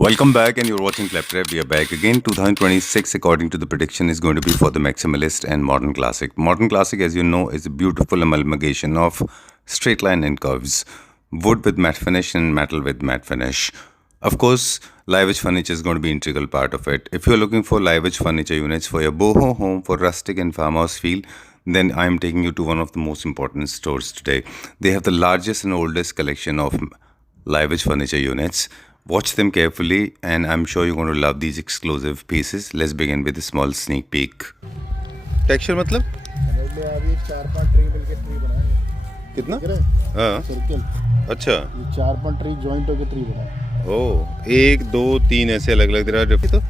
Welcome back, and you're watching Claptrap. We are back again. 2026, according to the prediction, is going to be for the maximalist and modern classic. Modern classic, as you know, is a beautiful amalgamation of straight line and curves, wood with matte finish and metal with matte finish. Of course, live edge furniture is going to be an integral part of it. If you're looking for live edge furniture units for your boho home for rustic and farmhouse feel, then I am taking you to one of the most important stores today. They have the largest and oldest collection of live edge furniture units. Watch them carefully, and I'm sure you're going to love these exclusive pieces. Let's begin with a small sneak peek. Texture मतलब अभी 4-5 tree मिलके tree बनाए। कितना? हाँ circle. अच्छा, ये 4-5 tree joint होके tree बनाए। ओ 1 2 3 ऐसे अलग अलग तरह के। तो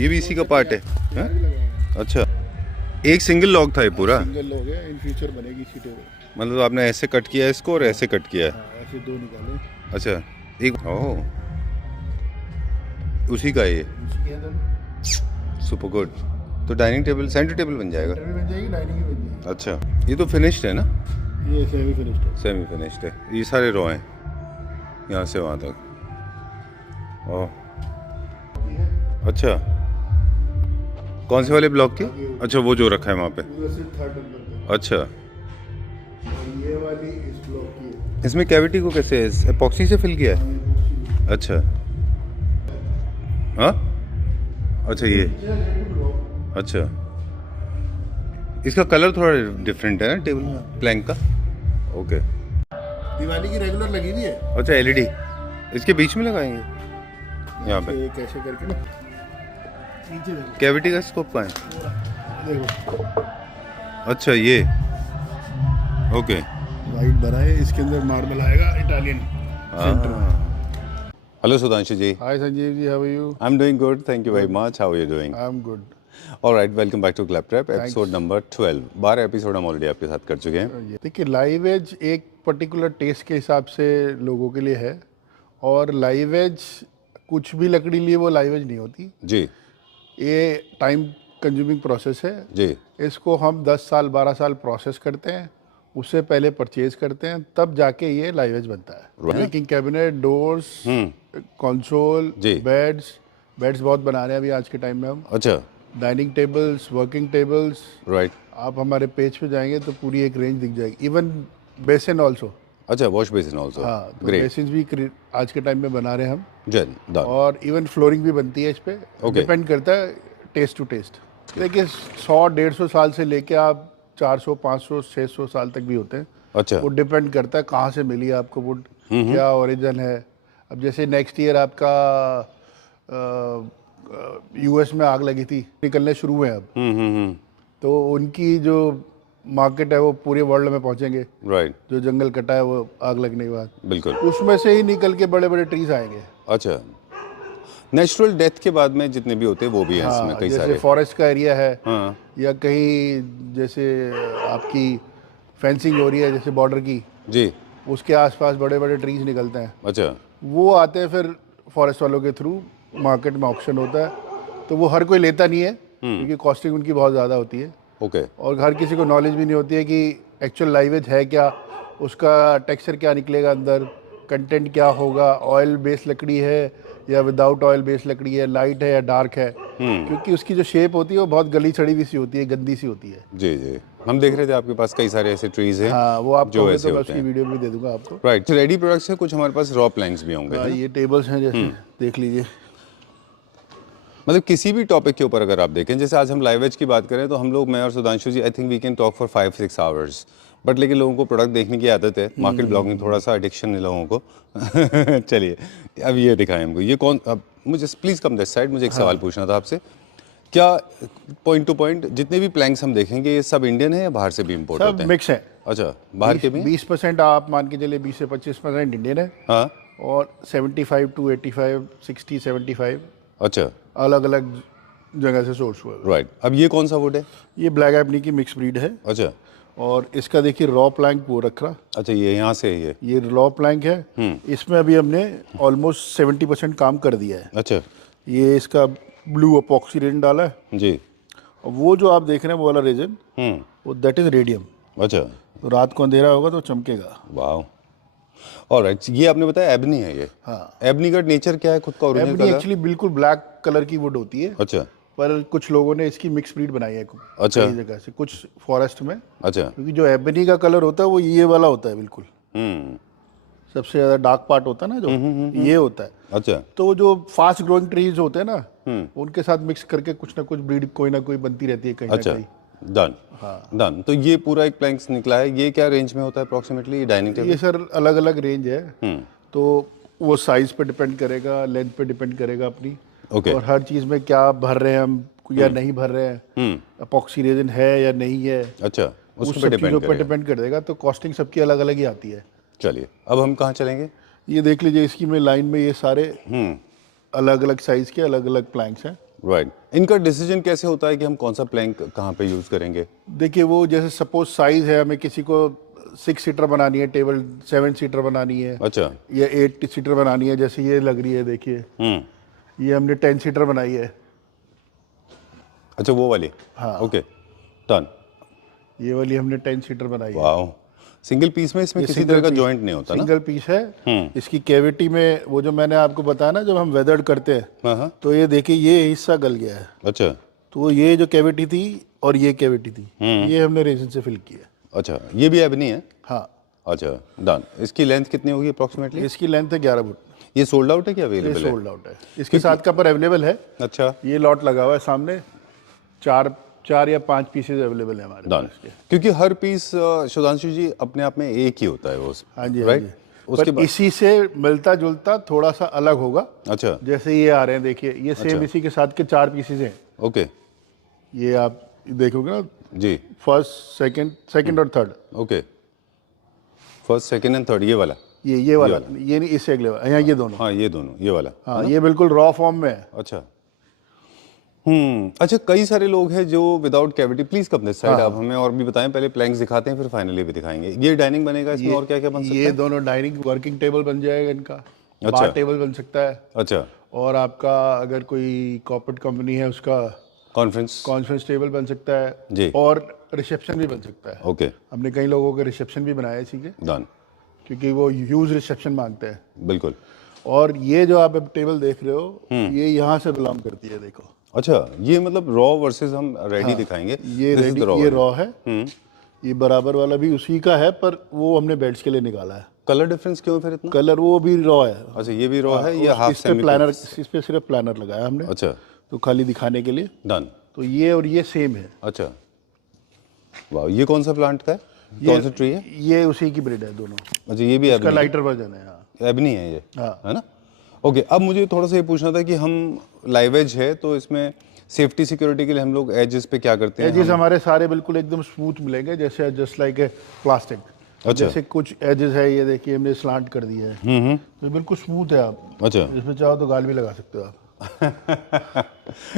ये भी इसी का पार्ट है, हाँ? अच्छा, एक सिंगल लॉग था ये पूरा? सिंगल लॉग है, इन फ्यूचर बनेगी इसी टेबल। मतलब आपने ऐसे कट किया इसको और ऐसे कट किया है? ऐसे दो निकाले। अच्छा, एक ओह उसी का ये सुपर गुड। तो डाइनिंग टेबल सेंटर टेबल बन जाएगा? बन जाएगी, डाइनिंग भी बन जाएगी। अच्छा, ये तो फिनिश्ड है ना? ये सेमी फिनिश्ड है। सेमी फिनिश्ड है। ये सारे रो हैं यहाँ से वहाँ तक। ओह अच्छा, कौन से वाले ब्लॉक की? अच्छा, वो जो रखा है वहाँ पे। अच्छा, ये वाली इस ब्लॉक की है। इसमें कैविटी को कैसे एपॉक्सी से फिल किया है? अच्छा हाँ, अच्छा ये अच्छा, इसका कलर थोड़ा डिफरेंट है ना टेबल प्लैंक का। ओके, दिवाली की रेगुलर लगी हुई है। अच्छा एलईडी इसके बीच में लगाएंगे यहाँ पे? ये कैसे करके ना नीचे देखो, कैविटी का स्कोप कहाँ है? देखो अच्छा ये ओके, वाइट भरा है, इसके अंदर मार्बल आएगा इटालियन सेंटर में। Hello Sudhanshu ji. Hi Sanjeev ji, how are you? I'm doing good, thank you very much. How are you doing? I'm good. All right, welcome back to Claptrap, episode number 12. 12 episode हम already आपके साथ कर चुके हैं। देखिए live as एक particular test के हिसाब से लोगों के लिए है, और लाइव एज कुछ भी लकड़ी लिए वो लाइव एज नहीं होती। जी ये टाइम कंज्यूमिंग प्रोसेस है। जी, इसको हम 10 साल 12 साल प्रोसेस करते हैं, उससे पहले परचेज करते हैं, तब जाके ये लाइव एज बनता है। मेकिंग कैबिनेट, डोर्स, कंसोल, जी। बेड्स बहुत बना रहे हैं अभी आज के टाइम में हम। अच्छा dining tables, working tables, right. आप हमारे पेज पे जाएंगे तो पूरी एक रेंज दिख जाएगी। Even basin also. अच्छा, वॉश बेसिन आल्सो। हाँ, तो ग्रेट, बेसिन भी आज के टाइम में बना रहे हैं हम। Done done. और इवन फ्लोरिंग भी बनती है इस पे। डिपेंड करता है टेस्ट टू टेस्ट। देखिए 100-150 साल से लेके आप 400, 500, 600 साल तक भी होते हैं। अच्छा, वो डिपेंड करता है कहाँ से मिली है आपको वुड, क्या ओरिजिन है। अब जैसे नेक्स्ट ईयर आपका यूएस में आग लगी थी, निकलने शुरू हुए हैं अब। तो उनकी जो मार्केट है वो पूरे वर्ल्ड में पहुंचेंगे। राइट, जो जंगल कटा है वो आग लगने के बाद, बिल्कुल। उसमें से ही निकल के बड़े बड़े ट्रीज आएंगे। अच्छा, नेचुरल डेथ के बाद में जितने भी होते हैं वो भी हैं इसमें कई जैसे सारे। फॉरेस्ट का एरिया है, हाँ या कहीं जैसे आपकी फेंसिंग हो रही है जैसे बॉर्डर की, जी, उसके आसपास बड़े बड़े ट्रीज निकलते हैं। अच्छा वो आते हैं फिर फॉरेस्ट वालों के थ्रू, मार्केट में ऑक्शन होता है। तो वो हर कोई लेता नहीं है क्योंकि कॉस्टिंग उनकी बहुत ज़्यादा होती है, ओके, और हर किसी को नॉलेज भी नहीं होती है कि एक्चुअल लाइवेज है क्या, उसका टेक्सचर क्या निकलेगा अंदर, कंटेंट क्या होगा, ऑयल बेस्ड लकड़ी है या विदाउट ऑयल बेस्ड लकड़ी है, लाइट है या डार्क है। क्योंकि उसकी जो शेप होती है वो बहुत गली सड़ी हुई सी होती है, गंदी सी होती है। जी जी। हम देख रहे थे आपके पास कई सारे ऐसे ट्रीज हैं। हाँ, वो आप जो कहोगे ऐसे तो मैं होते उसकी हैं। वीडियो भी दे दूंगा आपको। राइट, रेडी प्रोडक्ट्स है कुछ हमारे पास, रॉ प्लैंक्स भी होंगे, है ना? ये टेबल्स हैं जैसे, देख लीजिए। मतलब किसी भी टॉपिक के ऊपर अगर आप देखें, जैसे आज हम लाइव एज की बात करें तो हम लोग, मैं और Sudhanshu ji, I think we can talk for 5-6 hours. But लेकिन लोगों को प्रोडक्ट देखने की आदत है, मार्केट ब्लॉगिंग थोड़ा सा एडिक्शन है लोगों को। चलिए अब ये दिखाएं हमको, ये कौन, अब मुझे प्लीज़ कम दिस साइड, मुझे एक सवाल पूछना था आपसे। क्या पॉइंट टू पॉइंट जितने भी प्लैंक्स हम देखेंगे ये सब इंडियन है या बाहर से भी इम्पोर्ट होते सब हैं? मिक्स है। अच्छा, बाहर के भी? 20% आप मान के चलिए, 20 से 25% इंडियन है, हाँ, और 75 to 85, 60, 75 अच्छा, अलग अलग जगह से सोर्स हुआ है। राइट। अब ये कौन सा वुड है? ये ब्लैक एबनी की मिक्स ब्रीड है, अच्छा और इसका देखिए रॉ प्लैंक वो रख रहा, अच्छा, ये यहाँ से है ये रॉ प्लैंक है। इसमें अभी हमने ऑलमोस्ट 70% काम कर दिया है। अच्छा ये इसका ब्लू अपॉक्सी रेजन डाला है, जी, और वो जो आप देख रहे हैं वो वाला रेजन, वो दैट इज रेडियम। अच्छा, तो रात को अंधेरा होगा तो चमकेगा। वाह। ऑलराइट, ये आपने बताया एबनी है ये। हाँ। एबनी का नेचर क्या है खुद का, ओरिजिनल एबनी कलर? एक्चुअली बिल्कुल ब्लैक कलर की वुड होती है, अच्छा पर कुछ लोगों ने इसकी मिक्स ब्रीड बनाई है अच्छा। कई जगह से, कुछ फॉरेस्ट में, अच्छा। क्योंकि जो एबनी का कलर होता है वो ये वाला होता है बिल्कुल, सबसे ज़्यादा डार्क पार्ट होता है ना जो, ये होता है। अच्छा। तो वो जो फास्ट ग्रोइंग ट्रीज होते हैं ना, उनके साथ मिक्स करके कुछ ना कुछ ब्रीड कोई ना कोई बनती रहती है कहीं अच्छा, ना कहीं। डन। हाँ। डन। तो ये पूरा एक प्लैंक्स निकला है, ये क्या रेंज में होता है अप्रोक्सीमेटली डाइनिंग टेबल? ये सर अलग अलग रेंज है, तो वो साइज पे डिपेंड करेगा, लेंथ पे डिपेंड करेगा अपनी, ओके। और हर चीज़ में क्या भर रहे हैं हम या नहीं भर रहे हैं, अपॉक्सी रेजिन है या नहीं है, अच्छा, उस उस सब पर चीज़ों डिपेंड पर करेगा। डिपेंड कर देगा। तो कॉस्टिंग सबकी अलग अलग ही आती है। चलिए, अब हम कहाँ चलेंगे? ये देख लीजिए, इसकी में लाइन में ये सारे अलग अलग साइज के अलग अलग प्लैंक्स हैं। राइट। इनका डिसीजन कैसे होता है कि हम कौन सा प्लैंक कहाँ पे यूज़ करेंगे? देखिए, वो जैसे सपोज साइज है, हमें किसी को 6 सीटर बनानी है टेबल, 7 सीटर बनानी है, अच्छा। या 8 सीटर बनानी है, जैसे ये लग रही है देखिए, ये हमने 10 सीटर बनाई है। अच्छा, वो वाली? हाँ। Okay, done. ये वाली हमने 10 सीटर बनाई है। वाओ, सिंगल पीस में इसमें ये किसी single तरह का piece- जॉइंट नहीं होता ना? सिंगल पीस है। इसकी कैविटी में वो जो मैंने आपको बताया ना, जब हम वेदर्ड करते हैं, हाँ हाँ। तो ये देखिए ये हिस्सा गल गया है, अच्छा तो ये जो कैविटी थी और ये कैविटी थी, ये हमने रेजिन से फिल किया। अच्छा, ये भी एबनी है? हाँ। अच्छा, डन। इसकी लेंथ कितनी होगी अप्रोक्सीमेटली? इसकी लेंथ है 11 फुट। ये सोल्ड आउट है क्या ये अवेलेबल है? सोल्ड आउट है, इसके साथ का पर अवेलेबल है। अच्छा, ये लॉट लगा हुआ है सामने, चार या 5 पीसेज अवेलेबल है हमारे डन। पास के। क्योंकि हर पीस सुधांशु जी अपने आप में एक ही होता है वो। हाँ जी, हाँ राइट। जी। उसके पर बाद इसी से मिलता जुलता थोड़ा सा अलग होगा। अच्छा, जैसे ये आ रहे हैं देखिए, ये सेम अच्छा। इसी के साथ के 4 पीसेज हैं। ओके ये आप देखोगे ना, जी। फर्स्ट सेकंड और third, okay, first second and third, ये वाला? ये वाला, ये नहीं, इससे अगले वाला, यहाँ ये दोनों। हाँ, ये दोनों, ये वाला। हाँ, ये बिल्कुल रॉ फॉर्म में है। अच्छा। अच्छा, कई सारे लोग हैं जो without cavity, please come this side, आप हमें और भी बताएं, पहले प्लैंक्स दिखाते हैं फिर फाइनली भी दिखाएंगे। ये डाइनिंग बनेगा इसमें, और क्या क्या बन सकता ये है? दोनों डाइनिंग वर्किंग टेबल बन जाएगा इनका, अच्छा। बार टेबल बन सकता है, अच्छा, और आपका अगर कोई कॉर्पोरेट कंपनी है उसका कॉन्फ्रेंस? कॉन्फ्रेंस टेबल बन सकता है जी। और रिसेप्शन भी बन सकता है। ओके, हमने कई लोगों के रिसेप्शन भी बनाए इसी के, डन। क्योंकि वो ह्यूज रिसेप्शन मांगते हैं। बिल्कुल। और ये जो आप अब टेबल देख रहे हो, ये यहाँ से बिलोंग करती है, देखो। अच्छा, ये मतलब रॉ वर्सेस हम रेडी दिखाएंगे। ये This is ready, the raw ये one. रॉ है, ये बराबर वाला भी उसी का है, पर वो हमने बेड्स के लिए निकाला है। कलर डिफरेंस क्यों है फिर इतना? कलर वो भी रॉ है। अच्छा, ये भी रॉ है, ये हाफ इस पे सेमी प्लानर, इस पे सिर्फ प्लानर लगाया हमने, अच्छा, तो खाली दिखाने के लिए। डन। तो ये और ये सेम है। अच्छा, वाह, ये कौन सा प्लांट का है, कौन सा ट्री है? ये उसी की ब्रीड है दोनों। अच्छा, ये भी इसका लाइटर वर्जन है। हाँ। एबनी है ये, हाँ। है ना? ओके, अब मुझे थोड़ा सा ये पूछना था कि हम लाइव एज है, तो इसमें सेफ्टी सिक्योरिटी के लिए हम लोग एजेस पे क्या करते हैं? एजेस हमारे सारे बिल्कुल एकदम स्मूथ मिलेंगे, जैसे जस्ट लाइक ए प्लास्टिक। अच्छा। जैसे कुछ एजेस है, ये देखिए हमने स्लांट कर दिया है, तो ये बिल्कुल स्मूथ है। आप अच्छा। इसमें चाहो तो गाल भी लगा सकते हो आप।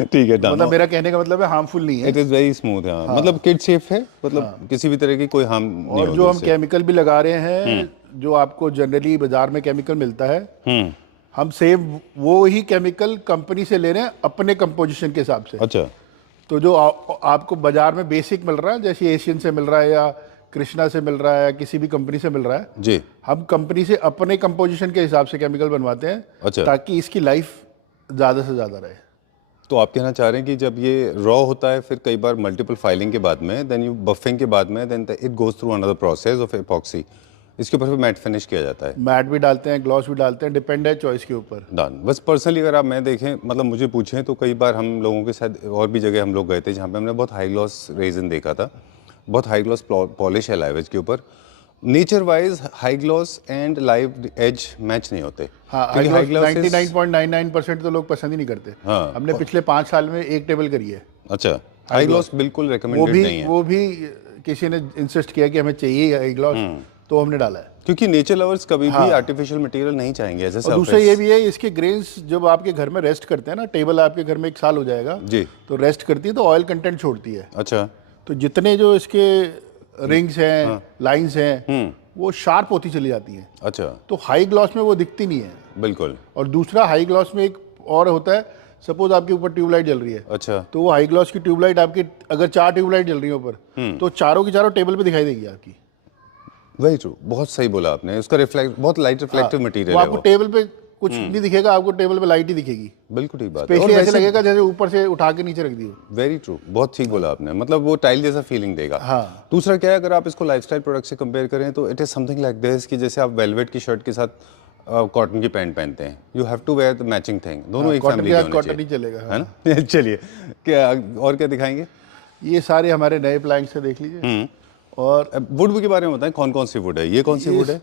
ठीक है, डन। मतलब मेरा कहने का मतलब है हार्मफुल नहीं है। इट इज वेरी स्मूथ है, मतलब किड सेफ है, मतलब किसी भी तरह की कोई हार्म नहीं और होगी जो हम इससे। केमिकल भी लगा रहे हैं, जो आपको जनरली बाजार में केमिकल मिलता है, हम सेम वो ही केमिकल कंपनी से ले रहे हैं अपने कंपोजिशन के हिसाब से। अच्छा, तो जो आपको बाजार में बेसिक मिल रहा है, जैसे एशियन से मिल रहा है या कृष्णा से मिल रहा है या किसी भी कंपनी से मिल रहा है, जी, हम कंपनी से अपने कंपोजिशन के हिसाब से केमिकल बनवाते हैं। अच्छा। ताकि इसकी लाइफ ज़्यादा से ज़्यादा रहे। तो आप कहना चाह रहे हैं कि जब ये रॉ होता है, फिर कई बार मल्टीपल फाइलिंग के बाद में, देन यू बफिंग के बाद में, then it goes through another process of epoxy, इसके ऊपर फिर मैट फिनिश किया जाता है। मैट भी डालते हैं, ग्लॉस भी डालते हैं, डिपेंड है चॉइस के ऊपर। डन। बस पर्सनली अगर आप मैं देखें, मतलब मुझे पूछें, तो कई बार हम लोगों के साथ और भी जगह हम लोग गए थे जहाँ पे हमने बहुत हाई ग्लॉस रेजिन देखा था, बहुत हाई ग्लॉस पॉलिश है लाइव एज के ऊपर। Nature wise high gloss and live edge match नहीं होते। हाँ, क्योंकि high gloss is- 99.99% तो लोग पसंद ही नहीं करते। हाँ। हमने पिछले 5 साल में एक टेबल करी है। अच्छा, हाई ग्लॉस बिल्कुल रिकमेंडेड नहीं है, वो भी किसी ने इंसिस्ट किया कि हमें चाहिए हाई ग्लॉस, तो हमने डाला है। क्योंकि नेचर लवर्स कभी भी आर्टिफिशियल मटेरियल नहीं चाहेंगे एज ए और दूसरा ये भी है, इसके ग्रेन्स जब आपके घर में रेस्ट करते हैं ना, टेबल आपके घर में 1 साल हो जाएगा जी, तो रेस्ट करती है, तो ऑयल कंटेंट छोड़ती है। अच्छा, तो जितने जो इसके रिंग्स हैं, लाइंस हैं, वो शार्प होती चली जाती हैं। अच्छा, तो हाई ग्लॉस में वो दिखती नहीं है। बिल्कुल, और दूसरा हाई ग्लॉस में एक और होता है, सपोज आपके ऊपर ट्यूबलाइट जल रही है, अच्छा, तो वो हाई ग्लॉस की ट्यूबलाइट आपकी, अगर 4 ट्यूबलाइट जल रही है ऊपर, तो चारों की चारों टेबल पे दिखाई देगी आपकी। वेरी ट्रू, बहुत सही बोला आपने। उसका रिफ्लेक्ट बहुत लाइट रिफ्लेक्टिव मटेरियल वो है आपको वो। टेबल पे कुछ नहीं दिखेगा, आपको टेबल पे लाइट ही दिखेगी। बिल्कुल ठीक बात है। स्पेशली ऐसे लगेगा जैसे ऊपर से उठा के नीचे रख दी हो। वेरी ट्रू, बहुत ठीक बोला आपने, मतलब वो टाइल जैसा फीलिंग देगा। हाँ। दूसरा क्या है, अगर आप इसको लाइफस्टाइल प्रोडक्ट से कंपेयर करें तो it is something like this कि जैसे आप वेलवेट की शर्ट के साथ कॉटन की पैंट पहनते हैं, you have to wear the matching thing, दोनों एक फैमिली के होने कॉटन ही चाहिए, चलेगा। है ना। चलिए, क्या और क्या दिखाएंगे? ये सारे हमारे नए प्लैंक्स है, देख लीजिए। और वुड के बारे में बताएं, कौन कौन सी वुड है, ये कौन सी वुड है?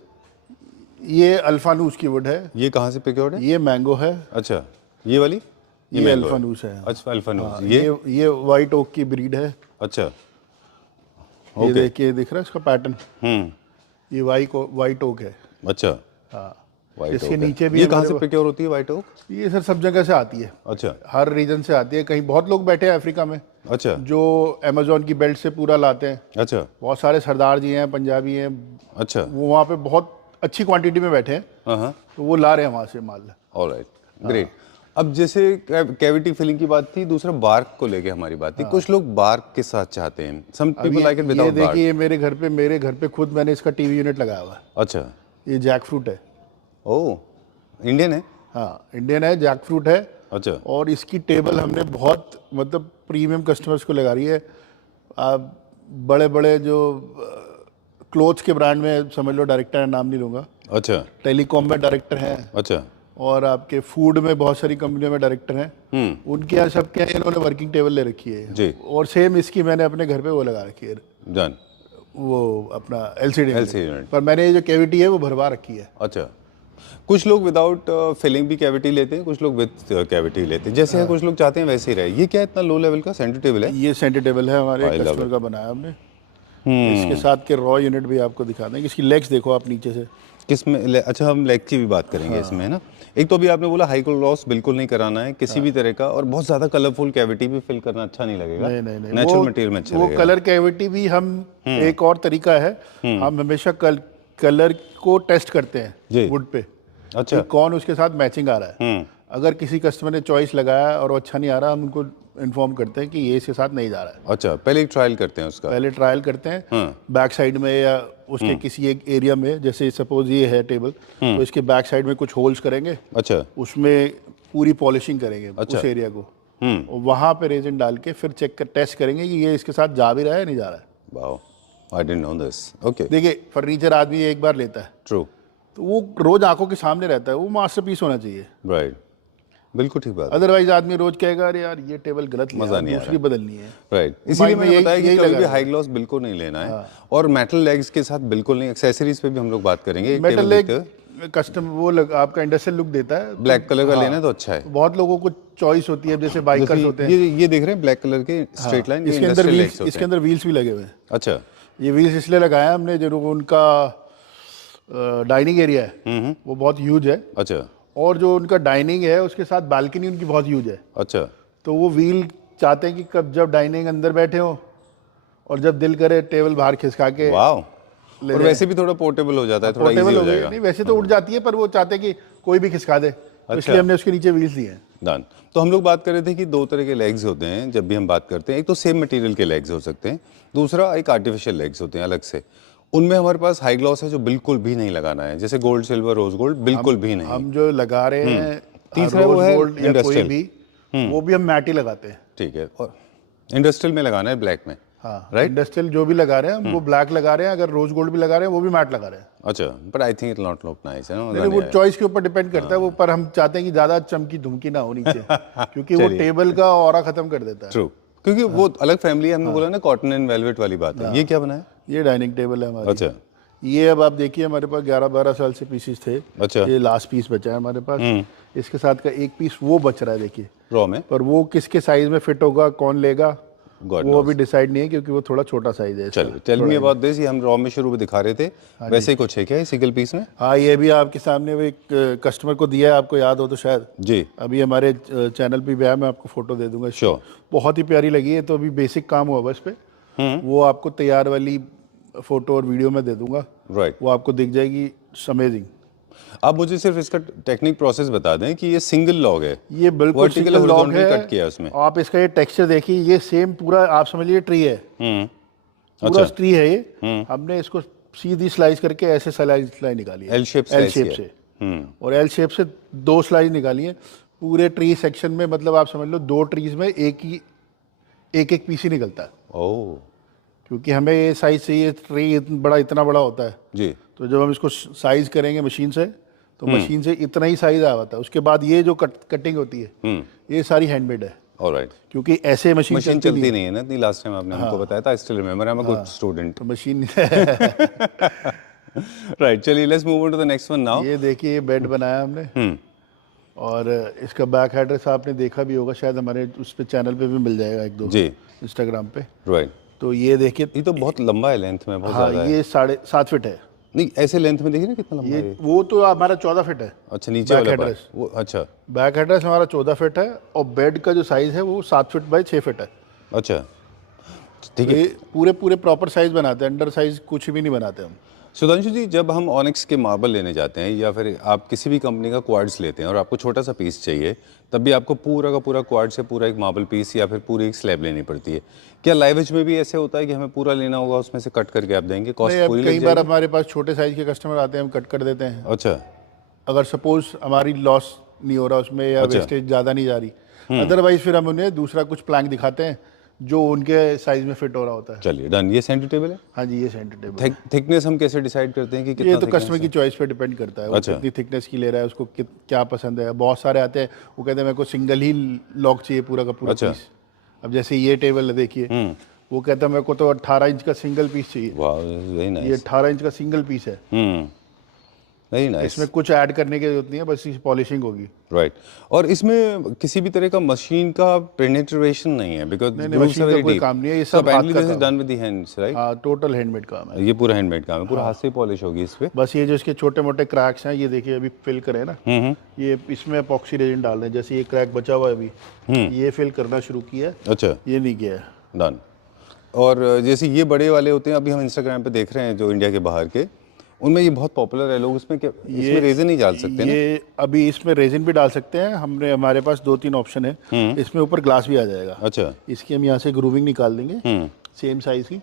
ये अल्फानूस की वुड है। ये कहाँ से पिक्योर्ड है? ये मैंगो है। अच्छा, ये वाली? ये mango अल्फानूस है। अच्छा, अल्फानूस। हाँ, ये वाइट ओक की ब्रीड है। अच्छा, ये देखिए, दिख रहा है इसका पैटर्न। ये वाइट ओक है। अच्छा, हाँ, व्हाइट इसके ओक नीचे भी ये कहाँ से प्रोक्योर होती है व्हाइट ओक? ये सर सब जगह से आती है। अच्छा हर रीजन से आती है। कहीं बहुत लोग बैठे हैं अफ्रीका में अच्छा जो अमेजोन की बेल्ट से पूरा लाते हैं। अच्छा बहुत सारे सरदार जी हैं, पंजाबी हैं, अच्छा, वो वहाँ पे बहुत अच्छी क्वांटिटी में बैठे हैं, हाँ, तो वो ला रहे हैं वहाँ से माल। Alright, great. अब जैसे कैविटी फिलिंग की बात थी, दूसरा बार्क को लेके हमारी बात थी। कुछ लोग बार्क के साथ चाहते हैं, सम पीपल लाइक इट ये विदाउट बार्क। देखिए, ये मेरे घर पे खुद मैंने इसका टीवी यूनिट लगाया हुआ है। अच्छा, ये जैक फ्रूट है। ओह, इंडियन है? हाँ, इंडियन है, जैक फ्रूट है। अच्छा, और इसकी टेबल हमने बहुत मतलब प्रीमियम कस्टमर्स को लगा रही है। आप बड़े बड़े जो क्लोथ्स के ब्रांड में समझ लो, डायरेक्टर है, नाम नहीं लूँगा, अच्छा, टेलीकॉम में डायरेक्टर हैं, अच्छा, और आपके फूड में बहुत सारी कंपनियों में डायरेक्टर हैं। उनके यहाँ सबके यहाँ इन्होंने वर्किंग टेबल ले रखी है जी। और सेम इसकी मैंने अपने घर पे वो लगा रखी है, डन। वो अपना एलसीडी LCD। पर मैंने ये जो कैविटी है वो भरवा रखी है। अच्छा, कुछ लोग विदाउट फिलिंग भी कैविटी लेते हैं, कुछ लोग विद कैविटी लेते हैं, जैसे है कुछ लोग चाहते हैं वैसे ही रहे। ये क्या इतना लो लेवल का सेंटर टेबल है? ये सेंटर टेबल है, हमारे I love कस्टमर का बनाया हमने। इसके साथ के रॉ यूनिट भी आपको दिखा देंगे। इसकी लेग्स देखो आप नीचे से। किसमें? अच्छा, हम लेग की भी बात करेंगे इसमें, है ना। एक तो अभी आपने बोला हाई लॉस बिल्कुल नहीं कराना है किसी भी तरह का, और बहुत ज्यादा कलरफुल कैविटी भी फिल करना अच्छा नहीं लगेगा। नहीं, नेचुरल मटेरियल में अच्छा वो लगेगा। कलर कैविटी भी हम एक और तरीका है, हम हमेशा कलर को टेस्ट करते जी। हैं वुड पे, अच्छा, कि कौन उसके साथ मैचिंग आ रहा है। अगर किसी कस्टमर ने चॉइस लगाया और वो अच्छा नहीं आ रहा, हम उनको इन्फॉर्म करते हैं कि ये इसके साथ नहीं जा रहा है। अच्छा, पहले एक ट्रायल करते हैं उसका। पहले ट्रायल करते हैं बैक साइड में या उसके किसी एक एरिया में, जैसे सपोज ये है टेबल, तो इसके बैक साइड में कुछ होल्स करेंगे, अच्छा, उसमें पूरी पॉलिशिंग करेंगे अच्छा। उस एरिया को, और वहाँ पे रेजिन डाल के फिर टेस्ट करेंगे कि ये इसके साथ जा भी रहा है नहीं जा रहा है। Wow, I didn't know this. Okay, देखिए, फर्नीचर आदमी एक बार लेता है ट्रू, तो वो रोज आंखों के सामने रहता है, वो मास्टरपीस होना चाहिए। राइट, बिल्कुल ठीक बात। अदरवाइज आदमी रोज कहेगा अरे यार ये टेबल गलत लिया, मजा नहीं आ दूसरी बदलनी है। राइट, इसीलिए में मैंने बताया कि यही कभी लगा भी है। हाई ग्लॉस बिल्कुल नहीं लेना है, और मेटल लेग्स के साथ बिल्कुल नहीं। एक्सेसरीज पे भी हम लोग बात करेंगे। एक मेटल टेबल लेग देखते हो, कस्टम आपका इंडस्ट्रियल लुक देता है। ब्लैक कलर का लेना है तो अच्छा है। बहुत लोगों को चॉइस होती है, जैसे बाइकर्स होते हैं। ये देख रहे हैं ब्लैक कलर के स्ट्रेट लाइन, इसके अंदर व्हील्स, इसके अंदर व्हील्स भी लगे हुए हैं। अच्छा, ये व्हील्स इसलिए लगाया हमने, जो उनका डाइनिंग एरिया है वो बहुत ह्यूज है, अच्छा, और जो उनका डाइनिंग है उसके साथ बालकनी उनकी बहुत ह्यूज है। अच्छा, तो वो व्हील चाहते हैं कि कब जब डाइनिंग अंदर बैठे हो और जब दिल करे टेबल बाहर खिसका के वाओ। और वैसे भी थोड़ा पोर्टेबल हो जाता है, थोड़ा इजी पोर्टेबल हो हो गई। जाएगा। नहीं, वैसे तो उठ जाती है, पर वो चाहते हैं कि कोई भी खिसका दे, तो इसलिए हमने उसके नीचे व्हील्स दिए हैं। डन। तो हम लोग बात कर रहे थे कि दो तरह के लेग्स होते हैं जब भी हम बात करते हैं। एक तो सेम मटेरियल के लेग्स हो सकते हैं, दूसरा एक आर्टिफिशियल लेग्स होते हैं अलग से। उनमें हमारे पास हाई ग्लॉस है जो बिल्कुल भी नहीं लगाना है, जैसे गोल्ड, सिल्वर, रोज गोल्ड, बिल्कुल भी नहीं। हम जो लगा रहे हैं तीसरा वो है गोल्ड या कोई इंडस्ट्रियल। भी, वो भी हम मैट ही लगाते हैं। ठीक है, और इंडस्ट्रियल में लगाना है ब्लैक में। हाँ, राइट, इंडस्ट्रियल जो भी लगा रहे हैं हम वो ब्लैक लगा रहे हैं, अगर रोज गोल्ड भी लगा रहे हैं वो भी मैट लगा रहे हैं। अच्छा, but I think it not look nice, है ना। नहीं, वो चॉइस के ऊपर डिपेंड करता है वो, पर हम चाहते हैं कि ज्यादा चमकी धमकी ना हो नीचे, क्योंकि वो टेबल का ऑरा खत्म कर देता है। ट्रू, क्योंकि वो अलग फैमिली है। हमने बोला ना कॉटन एंड वेलवेट वाली बात है। ये क्या बना है? ये डाइनिंग टेबल है हमारी। अच्छा, ये अब आप देखिए, हमारे पास 11-12 साल से पीसेस थे। अच्छा, ये लास्ट पीस बचा है हमारे पास। इसके साथ का एक पीस वो बच रहा है, देखिए रॉ में। पर वो किसके साइज में फिट होगा, कौन लेगा, God वो अभी डिसाइड नहीं है, क्योंकि वो थोड़ा छोटा साइज है। चलिए, टेल मी अबाउट दिस। ये हम रॉ में शुरू में दिखा रहे थे, वैसे ही कुछ है क्या सिंगल पीस में? हाँ, ये भी आपके सामने वो एक कस्टमर को दिया है, आपको याद हो तो शायद। जी, अभी हमारे चैनल पे भी है, मैं आपको फोटो दे दूंगा। Sure. बहुत ही प्यारी लगी है, तो अभी बेसिक काम हुआ बस पे, वो आपको तैयार वाली फोटो और वीडियो में दे दूंगा। राइट। वो आपको दिख जाएगी, अमेजिंग। आप मुझे सिर्फ इसका टेक्निक प्रोसेस बता दें कि ये सिंगल लॉग है, ये बिल्कुल Vertical, सिंगल लॉग horizontal है। कट किया है उसमें। आप इसका ये टेक्सचर देखिए, ये सेम पूरा आप समझिए ट्री है, पूरा अच्छा। ट्री है ये। हमने इसको सीधी स्लाइस करके ऐसे स्लाइस निकाली है, एल शेप एल शेप से। और एल शेप से 2 स्लाइस निकाली है पूरे ट्री सेक्शन में। मतलब आप समझ लो 2 ट्रीज में एक पीस ही निकलता है। ओह क्योंकि हमें ये साइज चाहिए, ट्री इतना बड़ा होता है जी। तो जब हम इसको साइज करेंगे मशीन से तो मशीन से इतना ही साइज आ जाता है। उसके बाद ये जो कटिंग होती है ये सारी हैंडमेड है। ऑलराइट। क्योंकि ऐसे मशीन चलती नहीं है ना इतनी। लास्ट टाइम आपने हमको बताया था, I still remember, I am a good student. तो मशीन राइट, चलिए let's move on to the next one now. ये देखिए ये बेड बनाया हमने और इसका बैक एड्रेस आपने देखा भी होगा शायद, हमारे उस पे चैनल पे भी मिल जाएगा 1-2 जी इंस्टाग्राम पे। राइट। तो ये देखिए, ये तो बहुत लंबा है, लेंथ में बहुत हाँ ज्यादा है। ये 7.5 फीट है। नहीं ऐसे लेंथ में देखिए ना कितना लंबा है ये ये। वो तो हमारा 14 फीट है। अच्छा नीचे बैक वाला एड्रेस। पार्ट वो, अच्छा बैक एड्रेस हमारा 14 फीट है और बेड का जो साइज है वो 7 फीट बाई 6 फीट है। अच्छा ठीक तो है। ये पूरे प्रॉपर साइज बनाते हैं, अंडर साइज कुछ भी नहीं बनाते हम। सुधांशु जी, जब हम ऑनिक्स के मार्बल लेने जाते हैं या फिर आप किसी भी कंपनी का क्वार्ट्ज लेते हैं और आपको छोटा सा पीस चाहिए, तब भी आपको पूरा का पूरा क्वार्ट्ज से पूरा एक मार्बल पीस या फिर पूरी एक स्लैब लेनी पड़ती है। क्या लाइवेज में भी ऐसे होता है कि हमें पूरा लेना होगा, उसमें से कट करके आप देंगे, कॉस्ट पूरी लग कई बार जाएगी? हमारे पास छोटे साइज के कस्टमर आते हैं, हम कट कर देते हैं। अच्छा अगर सपोज हमारी लॉस नहीं हो रहा उसमें या अच्छा। वेस्टेज ज़्यादा नहीं जा रही, अदरवाइज फिर हम उन्हें दूसरा कुछ प्लैंक दिखाते हैं जो उनके साइज में फिट हो रहा होता है। चलिए डन। ये सेंटर टेबल है। हाँ जी, ये सेंटर टेबल। थिकनेस हम कैसे डिसाइड करते हैं कि कितना ये तो thickness कस्टमर की चॉइस पे डिपेंड करता है, वो अच्छा। कितनी थिकनेस की ले रहा है, उसको क्या पसंद है। बहुत सारे आते हैं वो कहते हैं मेरे को सिंगल ही लॉक चाहिए पूरा का पूरा अच्छा। पीस। अब जैसे ये टेबल है देखिए, वो कहता है मेरे को तो 18 इंच का सिंगल पीस चाहिए। वाह वेरी ये नाइस। 18 इंच का सिंगल पीस है। Very nice. इसमें कुछ ऐड करने की जरूरत नहीं है, बस इस पॉलिशिंग होगी। राइट। और इसमें किसी भी तरह का मशीन का पेनिट्रेशन नहीं है, बिकॉज़ नहीं, मशीन का कोई काम नहीं है, ये सब हाथ का काम है। Done with the hands, right? हाँ, टोटल हैंडमेड काम है। ये पूरा हैंडमेड काम है, पूरा हाथ से पॉलिश होगी इस पे। बस ये जो इसके छोटे मोटे क्रैक्स हैं, ये देखिए अभी फिल करे ना, ये इसमें एपॉक्सी रेजिन डाल रहे हैं। जैसे ये क्रैक बचा हुआ है अभी, ये फिल करना शुरू किया है, अच्छा ये नहीं किया है। डन। और जैसे ये बड़े वाले होते हैं, अभी हम इंस्टाग्राम पे देख रहे हैं जो इंडिया के बाहर के, उनमें ये बहुत पॉपुलर है। लोग इसमें क्या इसमें रेजिन नहीं डाल सकते ना? ये अभी इसमें रेजिन भी डाल सकते हैं। हमारे पास 2-3 ऑप्शन है। इसमें ऊपर ग्लास भी आ जाएगा। अच्छा इसकी हम यहाँ से ग्रूविंग निकाल देंगे सेम साइज की,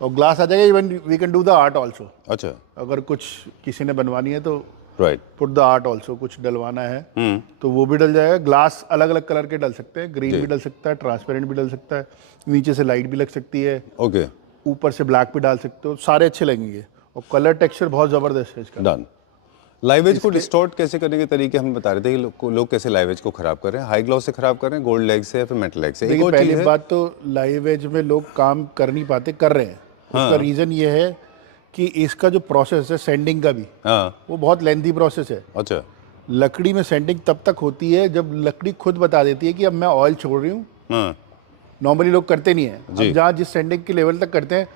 और ग्लास आ जाएगा। Even we can do the art also. अच्छा अगर कुछ किसी ने बनवानी है तो right. Put the art also, कुछ डलवाना है तो वो भी डल जाएगा। ग्लास अलग अलग कलर के डल सकते हैं, ग्रीन भी डल सकता है, ट्रांसपेरेंट भी डल सकता है, नीचे से लाइट भी लग सकती है, ओके ऊपर से ब्लैक भी डाल सकते हो, सारे अच्छे लगेंगे। और कलर टेक्सचर बहुत ज़बरदस्त है इसका। डन। लाइवेज को डिस्टॉर्ट कैसे करने के तरीके हम बता रहे थे कि लोग कैसे लाइवेज को खराब कर रहे हैं। हाई ग्लॉस से खराब कर रहे हैं, गोल्ड लेग से या फिर मेटल लेग से। एक देखिए और चीज़ पहली है, बात तो लाइव एज में लोग काम कर नहीं पाते, कर रहे हैं। उसका रीज़न ये है कि इसका जो प्रोसेस है सेंडिंग का भी, हाँ वो बहुत लेंथी प्रोसेस है। अच्छा लकड़ी में सेंडिंग तब तक होती है जब लकड़ी खुद बता देती है कि अब मैं ऑयल छोड़ रही हूँ। हाँ नॉर्मली लोग करते नहीं है। अब जहाँ जिस सेंडिंग के लेवल तक करते हैं,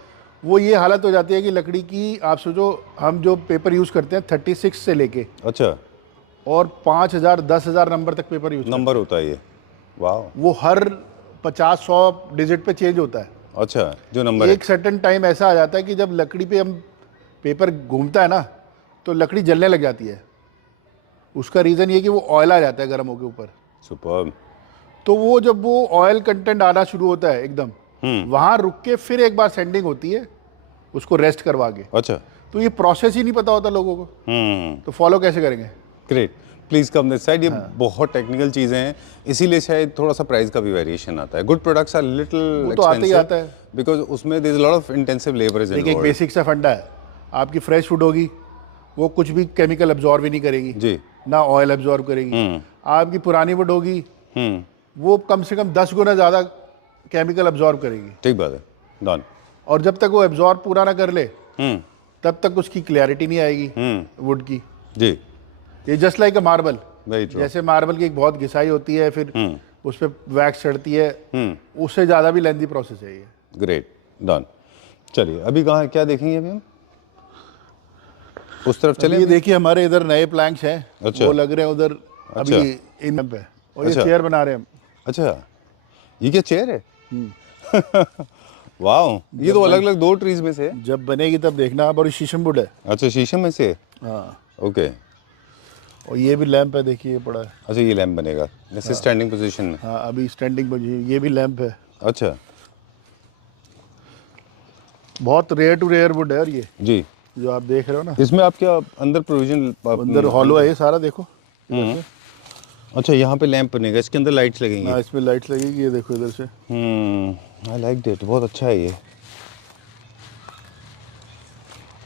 वो ये हालत हो जाती है कि लकड़ी की, आप सोचो हम जो पेपर यूज़ करते हैं 36 से लेके अच्छा और 5000 10,000 नंबर तक पेपर यूज़, नंबर होता है ये। वाह। वो हर 50-100 डिजिट पे चेंज होता है। अच्छा जो नंबर है। एक सर्टेन टाइम ऐसा आ जाता है कि जब लकड़ी पे हम पेपर घूमता है ना तो लकड़ी जलने लग जाती है। उसका रीज़न ये कि वो ऑयल आ जाता है गर्म होके ऊपर। सुपर्ब। तो वो जब वो ऑयल कंटेंट आना शुरू होता है एकदम, वहाँ रुक के फिर एक बार सेंडिंग होती है उसको रेस्ट करवा के। अच्छा तो ये प्रोसेस ही नहीं पता होता लोगों को, तो फॉलो कैसे करेंगे। Great. Please come this side. ये बहुत टेक्निकल चीजें हैं, इसीलिए शायद थोड़ा सा प्राइस का भी वेरिएशन आता है। गुड प्रोडक्ट्स आर लिटिल वो तो आता ही आता है, बिकॉज उसमें there is a lot of intensive labour is देखिए एक बेसिक सा फंडा है, आपकी फ्रेश फूड होगी वो कुछ भी केमिकल एब्जॉर्ब ही नहीं करेगी जी, ना ऑयल एब्जॉर्ब करेगी। आपकी पुरानी वुड होगी वो कम से कम 10 गुना ज़्यादा केमिकल एब्जॉर्ब करेगी। ठीक बात है। डन। और जब तक वो एब्जॉर्ब पूरा ना कर ले तब तक उसकी क्लैरिटी नहीं आएगी वुड की। जी ये जस्ट लाइक अ मार्बल। Very true. जैसे मार्बल की एक बहुत घिसाई होती है, फिर उस पर वैक्स चढ़ती है, उससे ज़्यादा भी लेंथी प्रोसेस है ये। ग्रेट। डन। चलिए अभी कहाँ क्या देखेंगे अभी हम? उस तरफ चले। ये देखिए हमारे इधर नए प्लैंक्स हैं। अच्छा। वो लग रहे हैं उधर अच्छा। अभी इन पे, और अच्छा। ये चेयर बना रहे हैं हम। अच्छा ये क्या चेयर है? वाह, ये तो अलग अलग 2 ट्रीज में से है। जब बनेगी तब देखना आप। और ये शीशम वुड है। अच्छा शीशम में से। हाँ, ओके। और ये भी लैंप है, देखिए ये पड़ा है। अच्छा ये लैंप बनेगा जैसे स्टैंडिंग पोजीशन में। हाँ अभी स्टैंडिंग पोजीशन, ये भी लैंप है। अच्छा बहुत रेयर टू रेयर वुड है। और ये जी जो आप देख रहे हो ना, इसमें आप क्या अंदर प्रोविजन अंदर हॉलो है ये सारा, देखो। अच्छा, यहाँ पे लैंप बनेगा, इसके अंदर लाइट्स लगेंगी। हाँ, इसमें लाइट्स लगेगी, ये देखो इधर से। आई लाइक दैट, बहुत अच्छा है ये।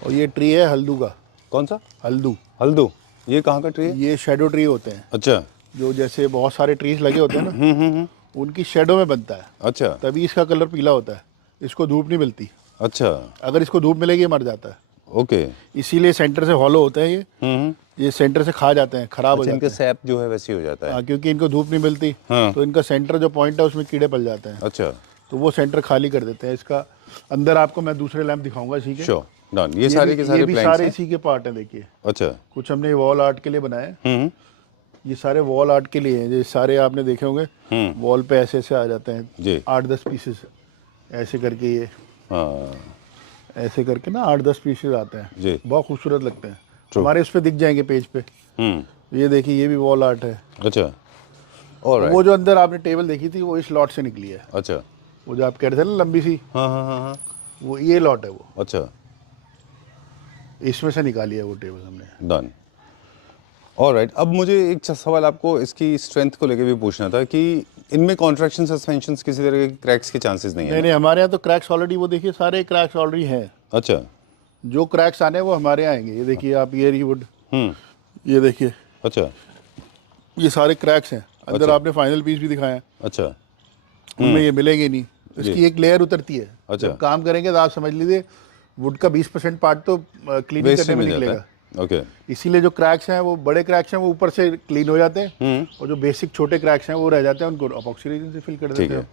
और ये ट्री है हल्दू का। कौन सा? हल्दू। हल्दू, ये कहाँ का ट्री है? ये शेडो ट्री होते हैं, अच्छा। जो जैसे बहुत सारे ट्रीज लगे होते हैं ना, उनकी शेडो में बनता है, अच्छा तभी इसका कलर पीला होता है। इसको धूप नहीं मिलती, अच्छा। अगर इसको धूप मिलेगी ये मर जाता है। ओके। इसीलिए सेंटर से हॉलो होता है ये सेंटर से खा जाते हैं, खराब हो अच्छा, जाते इनका हैं। सैप जो है वैसे ही हो जाता है। हाँ, क्योंकि इनको धूप नहीं मिलती, हाँ। तो इनका सेंटर जो पॉइंट है उसमें कीड़े पल जाते हैं, अच्छा, तो वो सेंटर खाली कर देते हैं। इसका अंदर आपको मैं दूसरे लैंप दिखाऊंगा, ठीक है। Sure, done. ये सारे के ये सारे भी प्लैंक्स सारे हैं? इसी के पार्ट हैं, देखिए। अच्छा। कुछ हमने वॉल आर्ट के लिए बनाए हैं। ये सारे वॉल आर्ट के लिए हैं, ये सारे आपने देखे होंगे वॉल पे ऐसे ऐसे आ जाते हैं जी। 8-10 पीसेस ऐसे करके, ये हाँ ऐसे करके ना 8-10 पीसेस आते हैं जी। बहुत खूबसूरत लगते हैं। हमारे उस पे दिख जाएंगे पेज पे। ये देखिए, ये भी वॉल आर्ट है। अच्छा, ऑलराइट। वो जो अंदर आपने टेबल देखी थी वो इस लॉट से निकली है। अच्छा। वो जो आप कह रहे थे ना लंबी सी, हाँ हाँ हाँ हाँ। वो ये लॉट है। वो अच्छा, इसमें से निकाली है वो टेबल हमने। Done, alright. अब मुझे एक सवाल आपको इसकी स्ट्रेंथ को लेकर भी पूछना था कि इनमें कॉन्ट्रैक्शन सस्पेंशंस किसी तरह के क्रैक्स के चांसेस नहीं है? नहीं, हमारे यहाँ तो क्रैक्स ऑलरेडी, वो देखिए सारे क्रैक्स ऑलरेडी हैं। अच्छा। जो क्रैक्स आने हैं वो हमारे यहाँ आएंगे। ये देखिए आप, ये रीवुड, ये देखिए, अच्छा ये सारे क्रैक्स हैं अंदर। अच्छा। आपने फाइनल पीस भी दिखाया, अच्छा। उनमें ये मिलेंगे नहीं। इसकी एक लेयर उतरती है। अच्छा। जब काम करेंगे तो आप समझ लीजिए वुड का 20% पार्ट तो क्लीनिंग करने में मिल जाता निकलेगा। है। ओके। इसीलिए जो क्रैक्स हैं, वो बड़े क्रैक्स हैं, वो ऊपर से क्लीन हो जाते हैं, और जो बेसिक छोटे क्रैक्स हैं वो रह जाते हैं, उनको अपॉक्सी रेजिन से फिल कर ठीक देते है। हैं।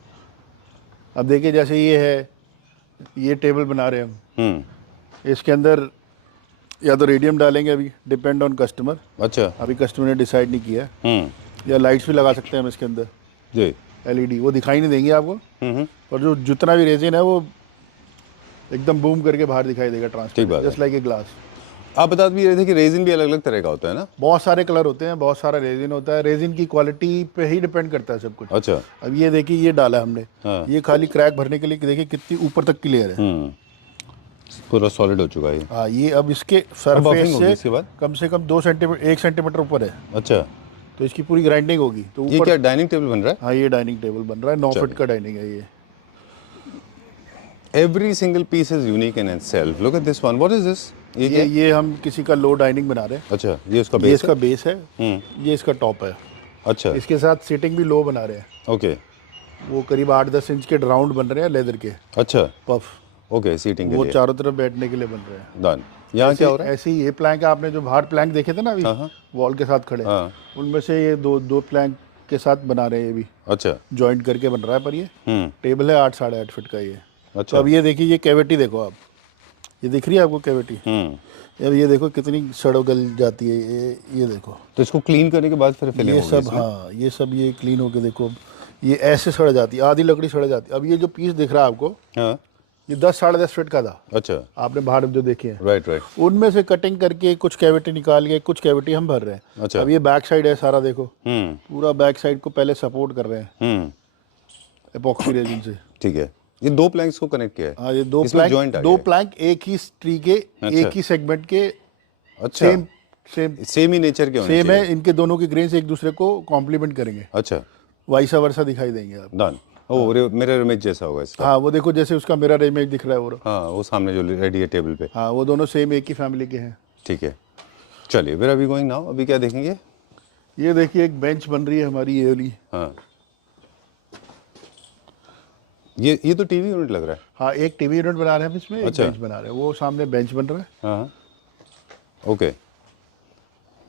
अब देखिए, जैसे ये है, ये टेबल बना रहे हैं हम, इसके अंदर या तो रेडियम डालेंगे, अभी डिपेंड ऑन कस्टमर। अच्छा। अभी कस्टमर ने डिसाइड नहीं किया है। या लाइट्स भी लगा सकते हैं हम इसके अंदर, जी। LED, वो दिखाई नहीं देंगी आपको, और जो जितना भी रेजिन है वो एकदम बूम करके बाहर दिखाई देगा, ठीक बात ट्रांसपेरेंट, है। Just like a glass. आप बता भी रहे थे कि रेजिन भी अलग अलग तरह का होता है ना? बहुत सारे कलर होते हैं, बहुत सारा रेजिन होता है। रेजिन की क्वालिटी पे ही डिपेंड करता है सब कुछ। अच्छा। अब ये देखिए, ये डाला हमने, हाँ। ये खाली क्रैक भरने के लिए, देखिए कितनी ऊपर तक की लेयर है। पूरा सॉलिड हो चुका है ये। हाँ, ये अब इसके buffing सरफेस होगी से इसके बाद? कम से कम 2 सेंटीमीटर, 1 सेंटीमीटर ऊपर है, अच्छा। तो इसकी पूरी ग्राइंडिंग होगी। तो ये ऊपर, क्या डाइनिंग टेबल बन रहा है? हाँ, ये डाइनिंग टेबल बन रहा है, 9 फीट का डाइनिंग है ये। Every single piece is unique in itself. Look at this one, what is this? ये हम किसी का लो डाइनिंग बना रहे हैं। अच्छा, ये उसका ये बेस इसका बेस है, ये इसका टॉप है। अच्छा। इसके साथ सीटिंग भी लो बना रहे हैं। ओके। वो करीब 8-10 इंच के राउंड बन रहे हैं लेदर के अच्छा। पफ, ओके, सीटिंग के वो लिए चारों तरफ बैठने के लिए बन रहे हैं। डन। यहाँ क्या हो रहा है? ऐसे ही ये प्लैंक आपने जो बाहर प्लैंक देखे थे ना अभी, वॉल के साथ खड़े, उनमें से ये दो प्लैंक के साथ बना रहे हैं। ये भी अच्छा। जॉइंट करके बन रहा है, पर ये टेबल है 8-8.5 फीट का ये। अच्छा। तो अब ये देखिए, ये कैविटी देखो आप, ये दिख रही है आपको कैविटी? अब ये देखो कितनी सड़ो गल जाती है ये देखो। तो इसको क्लीन करने के बाद फिर फिलिंग ये होगी सब, इसमें? हाँ, ये सब ये क्लीन होके देखो, ये ऐसे सड़ जाती है, आधी लकड़ी सड़ जाती है। अब ये जो पीस दिख रहा है आपको, हाँ। ये 10-10.5 फीट का था। अच्छा। आपने बाहर जो देखे हैं, राइट राइट। उनमें से कटिंग करके कुछ कैविटी निकाल के कुछ कैविटी हम भर रहे हैं। अच्छा। अब ये बैक साइड है सारा, देखो पूरा बैक साइड को पहले सपोर्ट कर रहे हैं एपॉक्सी रेजिन से। ठीक है। ये दो प्लैंक्स को कनेक्ट किया है? हाँ, ये दो इसमें joint प्लैंक, आ दो गया है। प्लैंक एक ही ट्री के, एक ही सेगमेंट के, अच्छा। सेम ही नेचर के होने सेम चाहिए। है। इनके दोनों के ग्रेन्स एक दूसरे को कॉम्प्लीमेंट करेंगे, अच्छा। वाइसा वर्सा दिखाई देंगे आप। डन। ओ, मिरर इमेज जैसा होगा इसका। हाँ, वो देखो जैसे उसका मिरर इमेज दिख रहा है वो। हाँ, वो सामने जो रेडी है टेबल पे। हाँ, वो दोनों सेम एक ही फैमिली के हैं। ठीक है, चलिए फिर अभी गोइंग नाउ, अभी क्या देखेंगे? ये देखिए, एक बेंच बन रही है हमारी, ये वाली। हाँ, ये तो टीवी यूनिट लग रहा है। हाँ, एक टीवी यूनिट बना रहे हैं हम इसमें, एक अच्छा। बेंच बना रहे हैं। वो सामने बेंच बन रहा है। हाँ, ओके,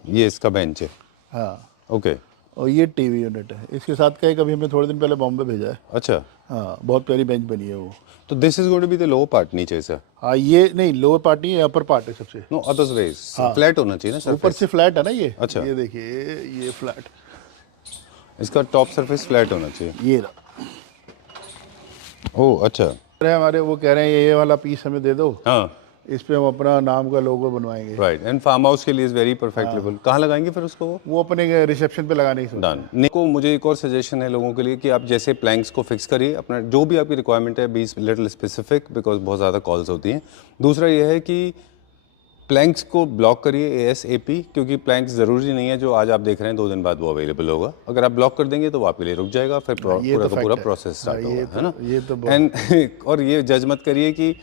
ये इसका बेंच है। हाँ, ओके। और ये टीवी यूनिट है। इसके साथ का एक अभी हमने थोड़े दिन पहले बॉम्बे भेजा है। अच्छा। हाँ, बहुत प्यारी बेंच बनी है वो। तो this is going to be the lower part, नीचे से? हाँ, ये नहीं लोअर पार्ट नहीं है, अपर पार्ट है सबसे। नो, अदर्स वेज फ्लैट होना चाहिए ना ऊपर सरफेस। से फ्लैट है ना ये। अच्छा। ये देखिए, ये फ्लैट, इसका टॉप सरफेस फ्लैट होना चाहिए। ये रहा। ओह, अच्छा। अरे हमारे वो कह रहे हैं ये वाला पीस हमें दे दो, हाँ, इस पे हम अपना नाम का लोगो बनवाएंगे। राइट। एंड फार्म हाउस के लिए इज वेरी परफेक्टेबल। कहाँ लगाएंगे फिर उसको? वो अपने रिसेप्शन पे लगाने की डन। को मुझे एक और सजेशन है लोगों के लिए कि आप जैसे प्लैंक्स को फिक्स करिए, अपना जो भी आपकी रिक्वायरमेंट है, बी लिटिल स्पेसिफिक, बिकॉज बहुत ज़्यादा कॉल्स होती हैं। दूसरा ये है कि प्लैंक्स को ब्लॉक करिए ASAP, क्योंकि प्लैंक्स ज़रूरी नहीं है जो आज आप देख रहे हैं 2 दिन बाद वो अवेलेबल होगा। अगर आप ब्लॉक कर देंगे तो वो आपके लिए रुक जाएगा, फिर ये पूरा तो का पूरा fact है। प्रोसेस स्टार्ट हाँ, ये होगा, है ना। ये तो बहुत एंड और ये जज मत करिए कि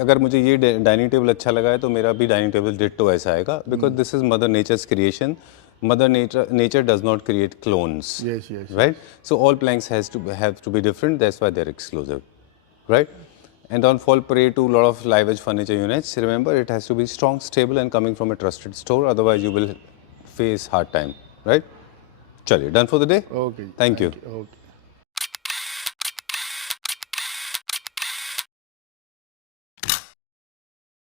अगर मुझे ये डाइनिंग टेबल अच्छा लगा है तो मेरा भी डाइनिंग टेबल डिट्टो ऐसा आएगा, because this is mother nature's creation. Mother nature does not create clones, Yes, yes, right? So all planks have to be different. That's why they're exclusive, right? And don't fall prey to a lot of live edge furniture units. Remember, it has to be strong, stable, and coming from a trusted store. Otherwise, you will face hard time, right? Chaliye, done for the day. okay, Thank you. okay.